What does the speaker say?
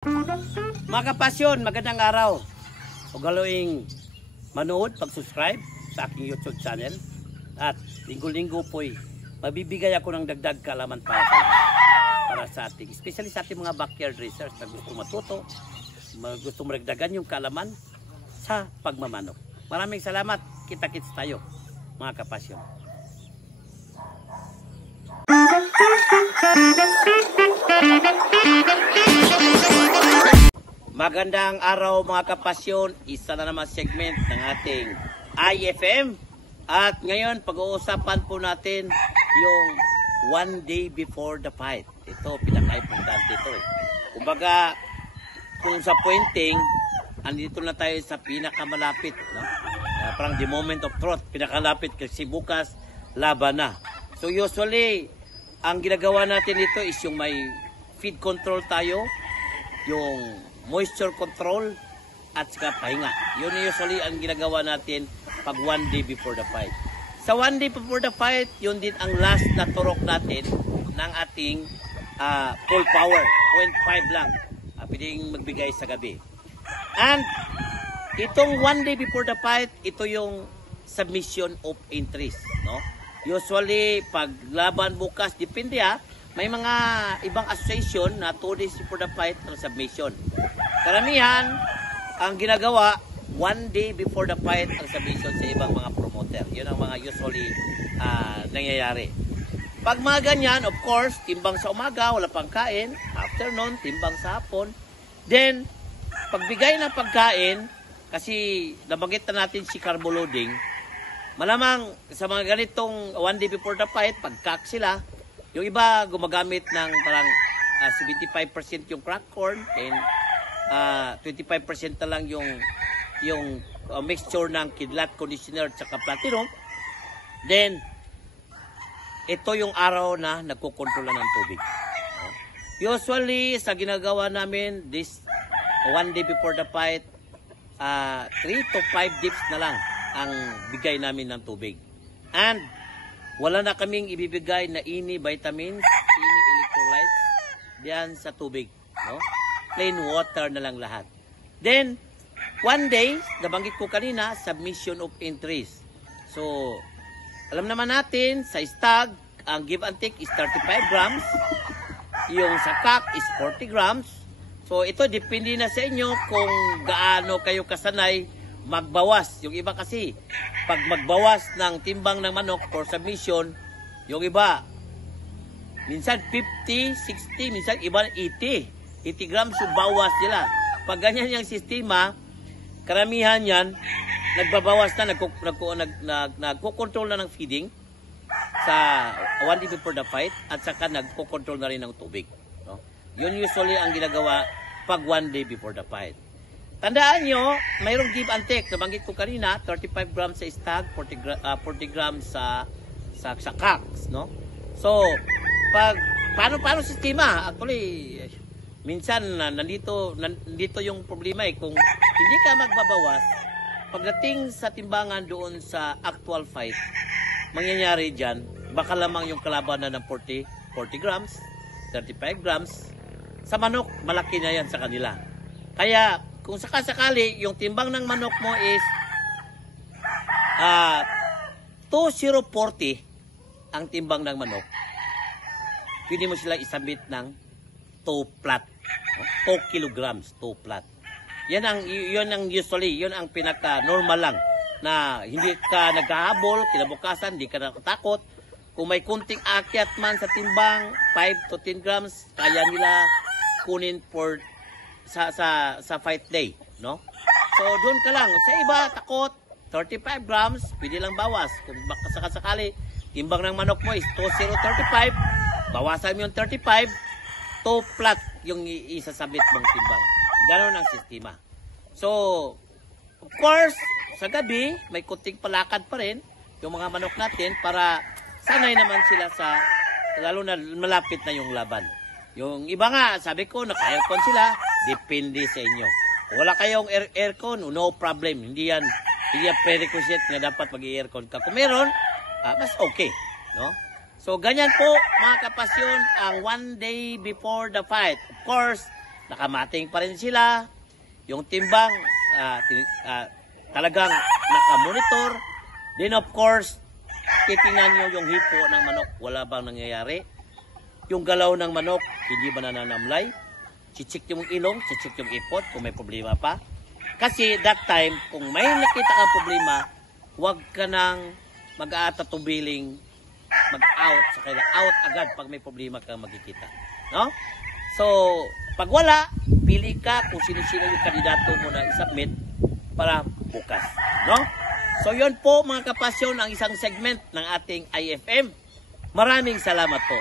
Mga kapasyon, magandang araw. Huwag galoing manood, pag-subscribe sa aking YouTube channel. At linggo-linggo po'y mabibigay ako ng dagdag kaalaman para sa ating, especially sa ating mga backyard racers na gusto matuto, gusto maragdagan yung kaalaman sa pagmamanok. Maraming salamat. Kita-kits tayo, mga kapasyon. Magandang araw mga kapasyon, isa na naman segment ng ating IFM. At ngayon pag-uusapan po natin yung one day before the fight. Ito, pinaka-importante ito eh. Kumbaga, kung sa pointing, andito na tayo sa pinakamalapit. No? Parang the moment of truth, pinakalapit kasi bukas, laban na. So usually, ang ginagawa natin dito is yung may feed control tayo, yung moisture control at saka pahinga. Yun usually ang ginagawa natin pag one day before the fight. Sa one day before the fight, yun din ang last na turok natin ng ating full power. 0.5 lang. Pwedeng magbigay sa gabi. And itong one day before the fight, ito yung submission of entries. No? Usually, pag laban bukas, depende may mga ibang association na 2 days before the fight ng submission. Karamihan, ang ginagawa, 1 day before the fight ang submission sa ibang mga promoter. Yun ang mga usually nangyayari. Pag mga ganyan, of course, timbang sa umaga, wala pang kain. Afternoon, timbang sa hapon. Then, pagbigay ng pagkain, kasi nabanggit na natin si carbo loading, malamang sa mga ganitong 1 day before the fight, pagkak sila, yung iba gumagamit ng parang 75% yung crack corn and 25% na lang yung mixture ng kidlat, conditioner at saka platinum. Then ito yung araw na nagkokontrola ng tubig. Usually sa ginagawa namin this 1 day before the fight, 3 to 5 dips na lang ang bigay namin ng tubig. And wala na kaming ibibigay na ini vitamins, ini electrolytes diyan sa tubig, no? Plain water na lang lahat. Then 1 day, nabanggit ko kanina, submission of entries. So alam naman natin sa stag, ang give and take is 35 grams. Yung sa cock is 40 grams. So ito depende na sa inyo kung gaano kayo kasanay magbawas. Yung iba kasi, pag magbawas ng timbang ng manok for submission, yung iba, minsan 50, 60, minsan iba 80. 80 grams yung bawas nila. Pag ganyan yung sistema, karamihan yan, nagbabawas na, nagko-control na ng feeding sa 1 day before the fight, at saka nagko-control na rin ng tubig. No? Yun usually ang ginagawa pag 1 day before the fight. Tandaan nyo, mayroong give and take. Nabanggit ko kanina, 35 grams sa stag, 40 grams sa cocks, no? So, paano sistema? Actually, minsan nandito yung problema kung hindi ka magbabawas, pagdating sa timbangan doon sa actual fight, mangyayari dyan, baka lamang yung kalabanan ng 40 grams, 35 grams, sa manok, malaki na yan sa kanila. Kaya, kung sakasakali, yung timbang ng manok mo is 2040 ang timbang ng manok, pwede mo sila isabit ng 2 flat. 2 kilograms, 2 flat. Yun ang usually, yun ang pinaka-normal lang na hindi ka naghahabol, kinabukasan, hindi ka nakatakot. Kung may kunting akyat man sa timbang, 5 to 10 grams, kaya nila kunin for sa fight day, no? So doon ka lang. Sa iba takot 35 grams, pwede lang bawas. Kung baka sakali timbang ng manok mo is 2035, bawasan mo yung 35, 2 flat yung isasabit mong timbang. Ganon ang sistema. So of course, sa gabi may kunting palakad pa rin yung mga manok natin para sanay naman sila sa, lalo na malapit na yung laban. Yung iba nga, sabi ko, naka-aircon sila, depende sa inyo. Kung wala kayong aircon, no problem. Hindi yan prerequisite na dapat mag-aircon ka. Kung meron, mas okay. No? So, ganyan po, mga kapasyon, ang 1 day before the fight. Of course, nakamating pa rin sila. Yung timbang, talagang nakamonitor. Then of course, titingnan nyo yung hipo ng manok, wala bang nangyayari. Yung galaw ng manok, hindi ba nananamlay? Chichik yung ilong, chichik yung ipot kung may problema pa. Kasi that time, kung may nakita kang problema, huwag ka nang mag-aatatubiling mag-out sa kanila. Out agad pag may problema kang makikita. No? So, pag wala, pili ka kung sino-sino yung kandidato mo na isubmit para bukas. No? So, yun po mga kapasyon ang isang segment ng ating IFM. Maraming salamat po.